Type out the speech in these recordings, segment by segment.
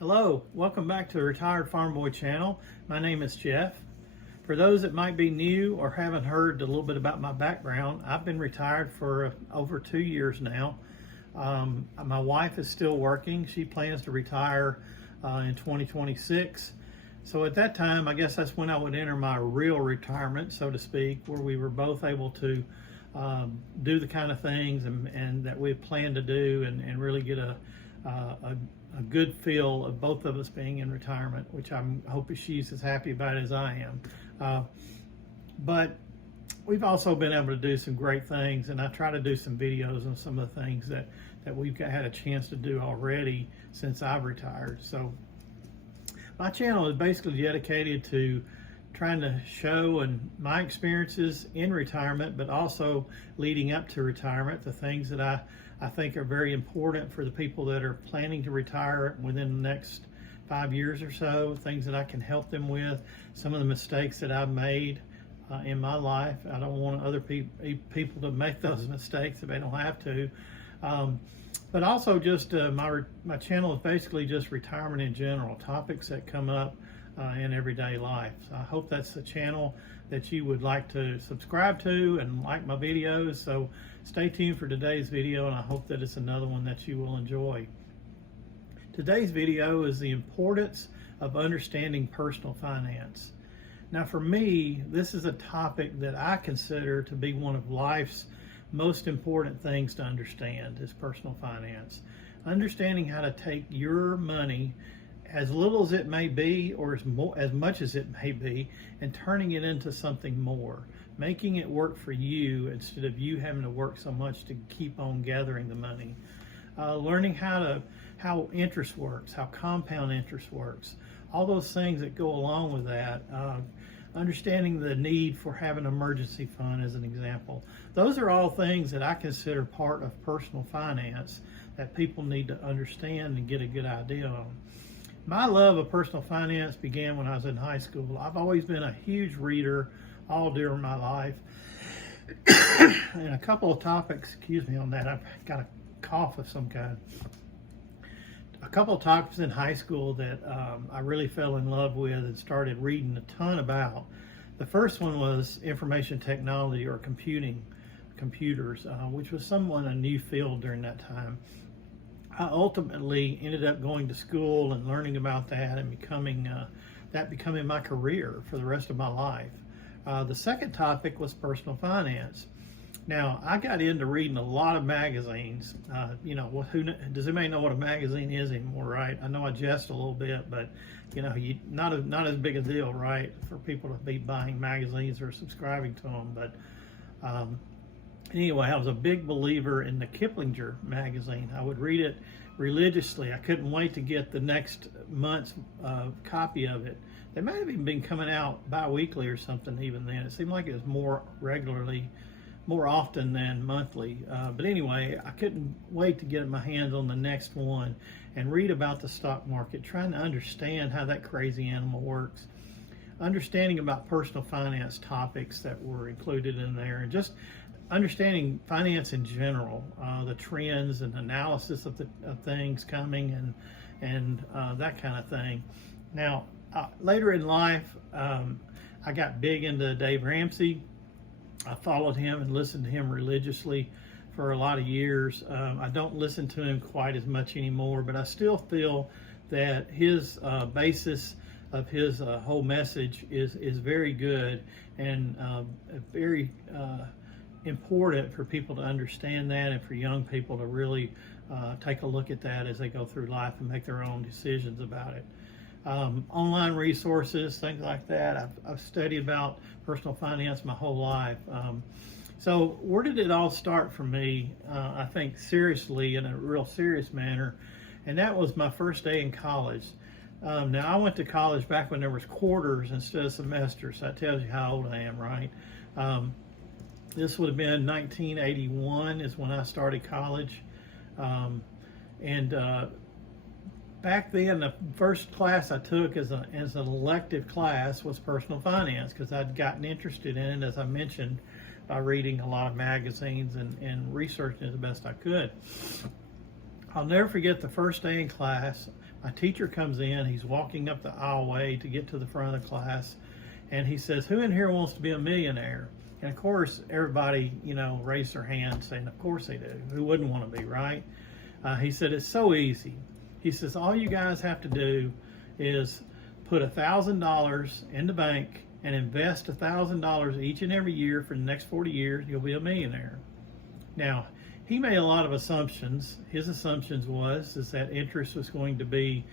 Hello, welcome back to the Retired Farm Boy channel. My name is Jeff. For those that might be new or haven't heard a little bit about my background, I've been retired for over 2 years now. My wife is still working. She plans to retire in 2026. So at that time, I guess that's when I would enter my real retirement, so to speak, where we were both able to do the kind of things and that we planned to do and really get a good feel of both of us being in retirement, which I'm hoping she's as happy about as I am. But we've also been able to do some great things, and I try to do some videos on some of the things that we've had a chance to do already since I've retired. So my channel is basically dedicated to trying to show my experiences in retirement, but also leading up to retirement, the things that I think are very important for the people that are planning to retire within the next 5 years or so, things that I can help them with, some of the mistakes that I've made in my life. I don't want other people to make those mistakes if they don't have to. But also just my channel is basically just retirement in general, topics that come up in everyday life. So I hope that's the channel that you would like to subscribe to and like my videos. So stay tuned for today's video, and I hope that it's another one that you will enjoy. Today's video is the importance of understanding personal finance. Now for me, this is a topic that I consider to be one of life's most important things to understand is personal finance. Understanding how to take your money, as little as it may be or as much as it may be, and turning it into something more, making it work for you instead of you having to work so much to keep on gathering the money. Learning how interest works, how compound interest works, all those things that go along with that. Understanding the need for having an emergency fund as an example. Those are all things that I consider part of personal finance that people need to understand and get a good idea on. My love of personal finance began when I was in high school. I've always been a huge reader all during my life. And a couple of topics, excuse me on that, I've got a cough of some kind. A couple of topics in high school that I really fell in love with and started reading a ton about. The first one was information technology or computers, which was somewhat a new field during that time. I ultimately ended up going to school and learning about that and becoming my career for the rest of my life. The second topic was personal finance. Now, I got into reading a lot of magazines. Does anybody know what a magazine is anymore, right? I know I jest a little bit, but not as big a deal, right, for people to be buying magazines or subscribing to them. But anyway, I was a big believer in the Kiplinger magazine. I would read it religiously. I couldn't wait to get the next month's copy of it. They might have even been coming out bi-weekly or something even then. It seemed like it was more often than monthly. But anyway, I couldn't wait to get my hands on the next one and read about the stock market, trying to understand how that crazy animal works, understanding about personal finance topics that were included in there, and just understanding finance in general, the trends and analysis of things coming and that kind of thing. Now, later in life, I got big into Dave Ramsey. I followed him and listened to him religiously for a lot of years. I don't listen to him quite as much anymore, but I still feel that his basis of his whole message is very good and very important for people to understand that, and for young people to really take a look at that as they go through life and make their own decisions about it. Online resources, things like that. I've studied about personal finance my whole life. So where did it all start for me? I think seriously, in a real serious manner, and that was my first day in college. Now I went to college back when there was quarters instead of semesters, so that tells you how old I am, right? This would have been 1981 is when I started college. Back then, the first class I took as an elective class was personal finance, because I'd gotten interested in it, as I mentioned, by reading a lot of magazines and researching as best I could. I'll never forget the first day in class. a teacher comes in, he's walking up the aisleway to get to the front of the class, and he says, "Who in here wants to be a millionaire?" And of course, everybody, raised their hand saying, of course they do. Who wouldn't want to be, right? He said, it's so easy. He says, all you guys have to do is put $1,000 in the bank and invest $1,000 each and every year for the next 40 years, you'll be a millionaire. Now, he made a lot of assumptions. His assumptions is that interest was going to be,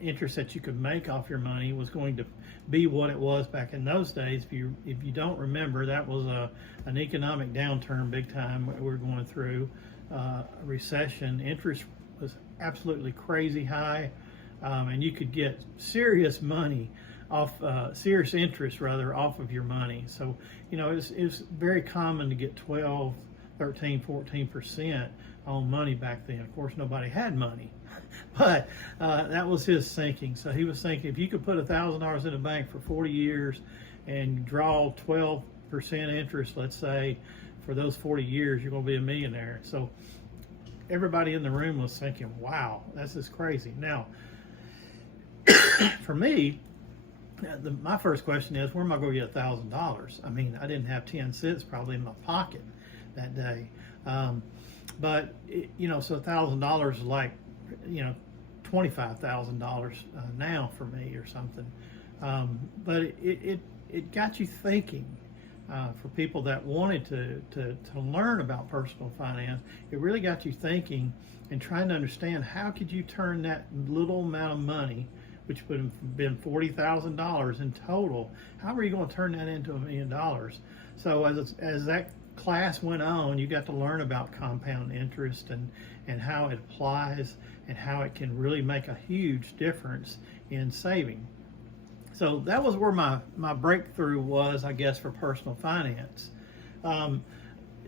interest that you could make off your money was going to be what it was back in those days. If you don't remember, that was an economic downturn big time we were going through, a recession. Interest was absolutely crazy high, and you could get serious money off, serious interest rather, off of your money. So, it's very common to get 12, 13, 14% on money back then. Of course, nobody had money, but that was his thinking. So he was thinking, if you could put $1,000 in a bank for 40 years and draw 12% interest, let's say, for those 40 years, you're going to be a millionaire. So everybody in the room was thinking, wow, that's just crazy. Now, for me, my first question is, where am I going to get $1,000? I mean, I didn't have 10 cents probably in my pocket that day. But, so $1,000 is like, $25,000 now for me or something. But it got you thinking. For people that wanted to learn about personal finance, it really got you thinking and trying to understand how could you turn that little amount of money, which would have been $40,000 in total, how are you going to turn that into $1 million? So as that class went on, you got to learn about compound interest and how it applies and how it can really make a huge difference in saving. So that was where my breakthrough was, I guess, for personal finance.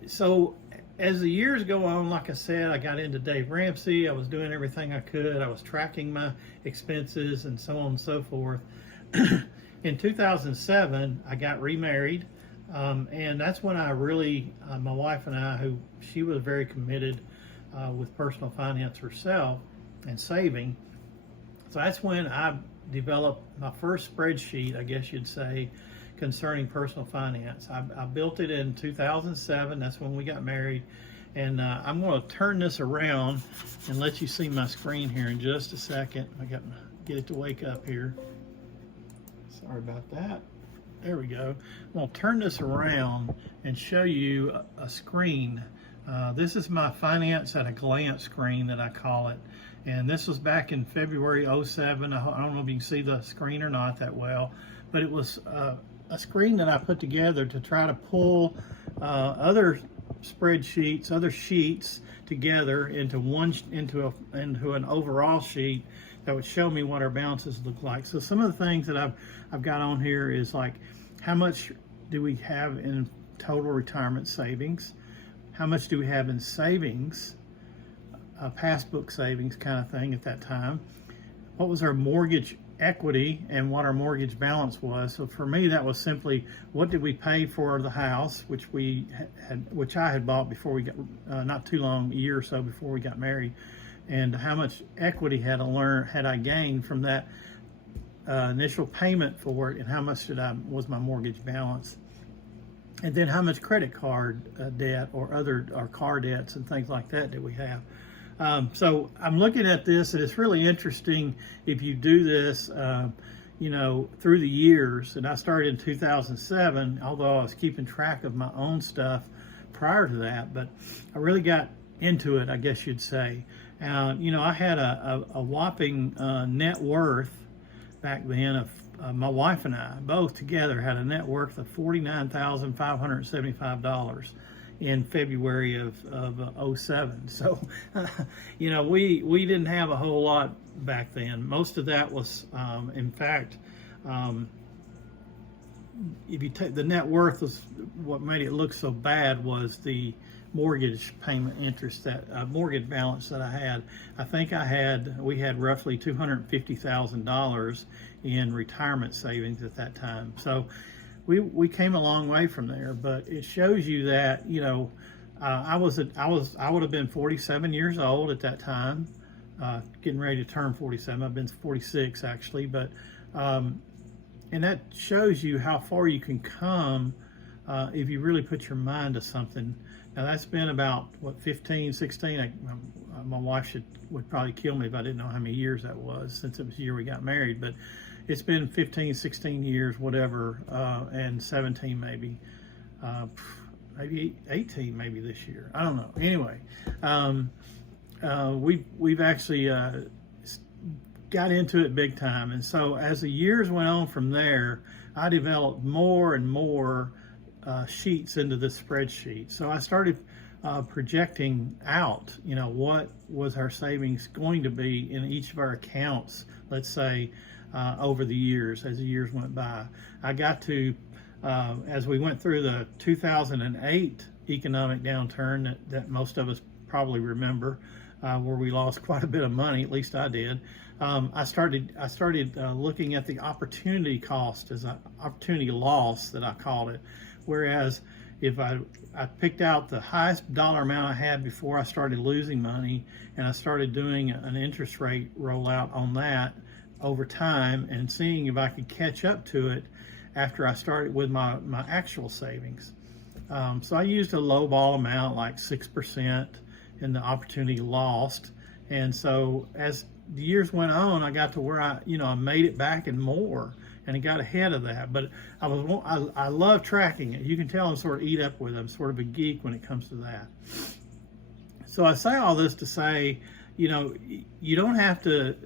So as the years go on, like I said, I got into Dave Ramsey. I was doing everything I could. I was tracking my expenses and so on and so forth. In 2007, I got remarried. And that's when I really, my wife and I, she was very committed with personal finance herself and saving. So that's when I developed my first spreadsheet, I guess you'd say, concerning personal finance. I built it in 2007. That's when we got married. And I'm going to turn this around and let you see my screen here in just a second. I got to get it to wake up here. Sorry about that. There we go. I'm going to turn this around and show you a screen. This is my Finance at a Glance screen that I call it. And this was back in February 07. I don't know if you can see the screen or not that well, but it was a screen that I put together to try to pull other spreadsheets, other sheets together into an overall sheet that would show me what our balances look like. So some of the things that I've got on here is like, how much do we have in total retirement savings? How much do we have in savings, passbook savings kind of thing at that time? What was our mortgage equity and what our mortgage balance was? So for me, that was simply, what did we pay for the house, which I had bought before we got, not too long, a year or so before we got married, and how much equity had I gained from that initial payment for it, and how much was my mortgage balance, and then how much credit card debt or car debts and things like that did we have. So I'm looking at this, and it's really interesting if you do this, through the years. And I started in 2007, although I was keeping track of my own stuff prior to that, but I really got into it, I guess you'd say. I had a whopping net worth back then of my wife and I both together had a net worth of $49,575 in February of 07. So, we didn't have a whole lot back then. Most of that was, in fact, if you take the net worth, was what made it look so bad was the mortgage payment interest, that mortgage balance that I had. I think we had roughly $250,000 in retirement savings at that time. So we came a long way from there, but it shows you that, I would have been 47 years old at that time. getting ready to turn 47. I've been 46 actually, but and that shows you how far you can come if you really put your mind to something. Now that's been about, what, 15, 16? My wife would probably kill me if I didn't know how many years that was, since it was the year we got married. But it's been 15, 16 years, whatever, and 17 maybe. Maybe 18 maybe this year. I don't know. Anyway, we've actually got into it big time. And so as the years went on from there, I developed more and more sheets into this spreadsheet. So I started projecting out, what was our savings going to be in each of our accounts, let's say, over the years, as the years went by. I got to, as we went through the 2008 economic downturn that most of us probably remember, where we lost quite a bit of money, at least I did. I started looking at the opportunity cost as an opportunity loss, that I called it. Whereas if I picked out the highest dollar amount I had before I started losing money, and I started doing an interest rate rollout on that over time and seeing if I could catch up to it after I started with my actual savings. So I used a low ball amount, like 6% in the opportunity lost. And so as the years went on, I got to where I made it back and more, and it got ahead of that. But I love tracking it. You can tell I'm sort of eat up with it. I'm sort of a geek when it comes to that. So I say all this to say, you don't have to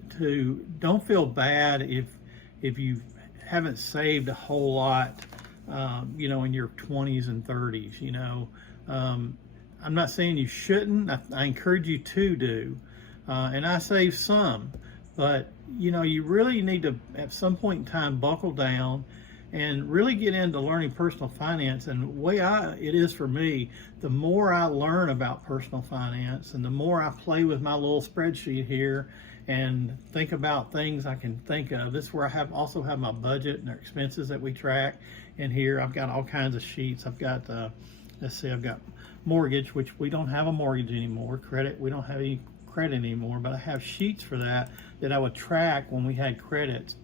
don't feel bad if you haven't saved a whole lot, in your 20s and 30s. I'm not saying you shouldn't. I encourage you to do. And I save some, but you really need to, at some point in time, buckle down and really get into learning personal finance. And the way it is for me, the more I learn about personal finance and the more I play with my little spreadsheet here and think about things I can think of. This is where I also have my budget and our expenses that we track. And here I've got all kinds of sheets. I've got, I've got mortgage, which we don't have a mortgage anymore. Credit, we don't have any credit anymore, but I have sheets for that I would track when we had credits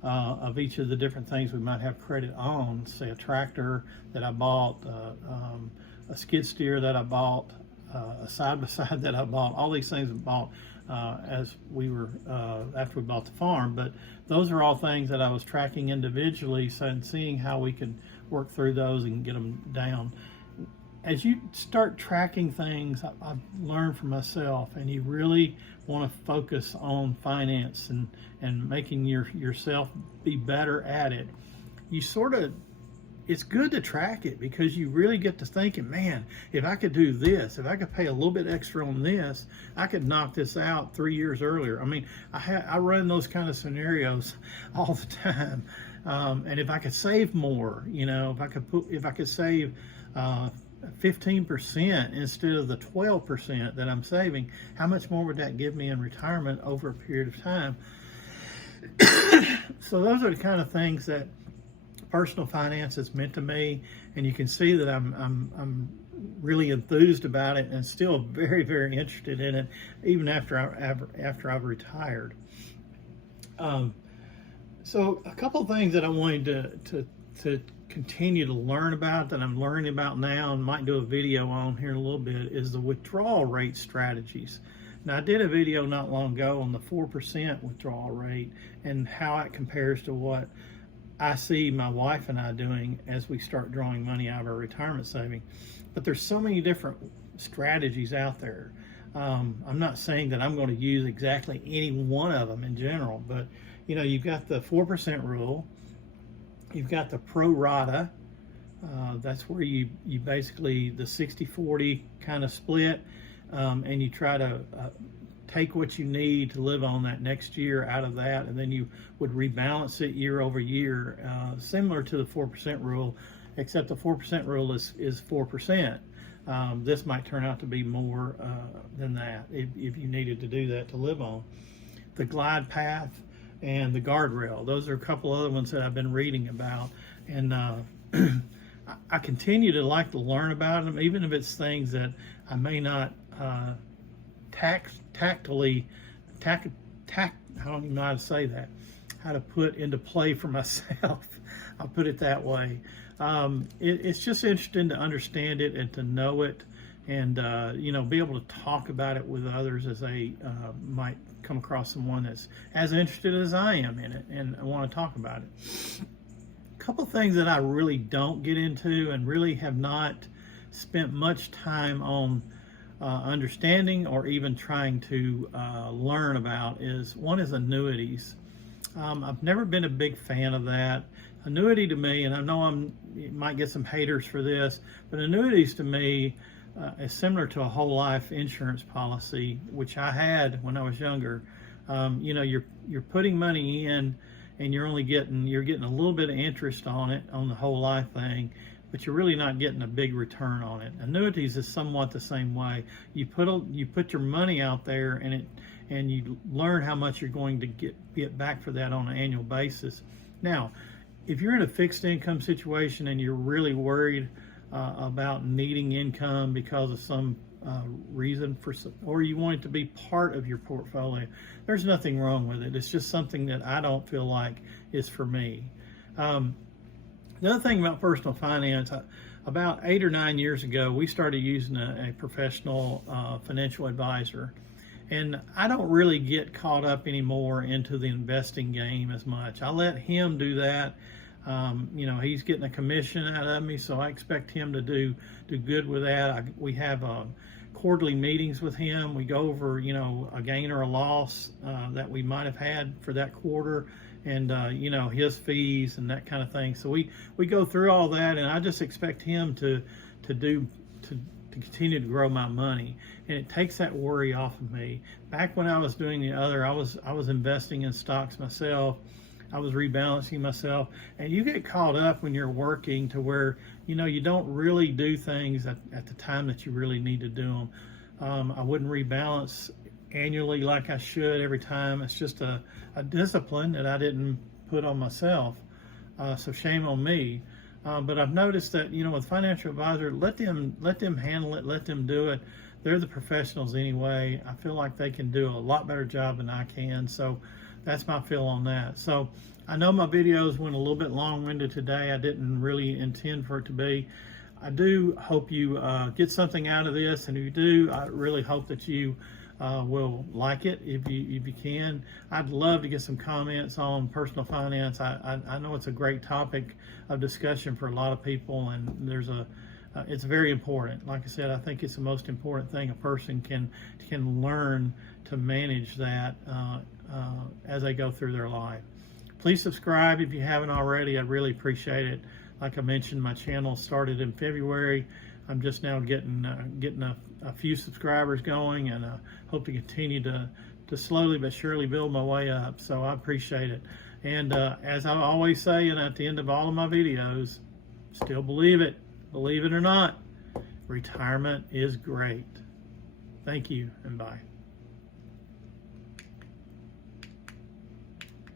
of each of the different things we might have credit on. Say a tractor that I bought, a skid steer that I bought, a side-by-side that I bought, all these things I bought as we were, after we bought the farm. But those are all things that I was tracking individually, and seeing how we could work through those and get them down. As you start tracking things, I've learned for myself, and you really want to focus on finance and making yourself be better at it. It's good to track it, because you really get to thinking, man, if I could do this, if I could pay a little bit extra on this, I could knock this out 3 years earlier. I mean, I run those kind of scenarios all the time. And if I could save more, if I could save 15% instead of the 12% that I'm saving, how much more would that give me in retirement over a period of time? So those are the kind of things that personal finance has meant to me, and you can see that I'm really enthused about it and still very, very interested in it, even after I've retired. So a couple of things that I wanted to continue to learn about, that I'm learning about now and might do a video on here in a little bit, is the withdrawal rate strategies. Now, I did a video not long ago on the 4% withdrawal rate and how it compares to what I see my wife and I doing as we start drawing money out of our retirement saving. But there's so many different strategies out there. I'm not saying that I'm going to use exactly any one of them in general, but you've got the 4% rule. You've got the pro rata. That's where you basically, the 60-40 kind of split, and you try to take what you need to live on that next year out of that, and then you would rebalance it year over year, similar to the 4% rule, except the 4% rule is 4%. This might turn out to be more than that if you needed to do that to live on. The glide path and the guardrail. Those are a couple other ones that I've been reading about, and I continue to like to learn about them, even if it's things that I may not tactily I don't even know how to say that, how to put into play for myself. I'll put it that way. It's just interesting to understand it and to know it, and be able to talk about it with others as they might come across someone that's as interested as I am in it and I want to talk about it. A couple things that I really don't get into and really have not spent much time on understanding or even trying to learn about is annuities. I've never been a big fan of that. Annuity to me, and I know you might get some haters for this, but annuities to me is similar to a whole life insurance policy, which I had when I was younger. You're putting money in, and you're getting a little bit of interest on it on the whole life thing, but you're really not getting a big return on it. Annuities is somewhat the same way. You put your money out there, and you learn how much you're going to get back for that on an annual basis. Now, if you're in a fixed income situation and you're really worried about needing income because of some reason or you want it to be part of your portfolio, there's nothing wrong with it. It's just something that I don't feel like is for me. The other thing about personal finance, about 8 or 9 years ago, we started using a professional financial advisor. And I don't really get caught up anymore into the investing game as much. I let him do that. He's getting a commission out of me, so I expect him to do good with that. We have quarterly meetings with him. We go over, a gain or a loss that we might have had for that quarter, and his fees and that kind of thing. So we go through all that, and I just expect him to continue to grow my money, and it takes that worry off of me. Back when I was doing the other, I was investing in stocks myself. I was rebalancing myself, and you get caught up when you're working to where you don't really do things at the time that you really need to do them. I wouldn't rebalance annually like I should every time. It's just a discipline that I didn't put on myself, so shame on me. But I've noticed that with financial advisor, let them handle it, let them do it. They're the professionals anyway. I feel like they can do a lot better job than I can. So that's my feel on that. So I know my videos went a little bit long-winded today. I didn't really intend for it to be. I do hope you get something out of this, and if you do, I really hope that you will like it if you can. I'd love to get some comments on personal finance. I know it's a great topic of discussion for a lot of people, and it's very important. Like I said, I think it's the most important thing a person can learn to manage that as they go through their life. Please subscribe if you haven't already. I really appreciate it. Like I mentioned, my channel started in February. I'm just now getting a few subscribers going, and hope to continue to slowly but surely build my way up. So I appreciate it. And as I always say, and at the end of all of my videos, still believe it or not, retirement is great. Thank you, and bye.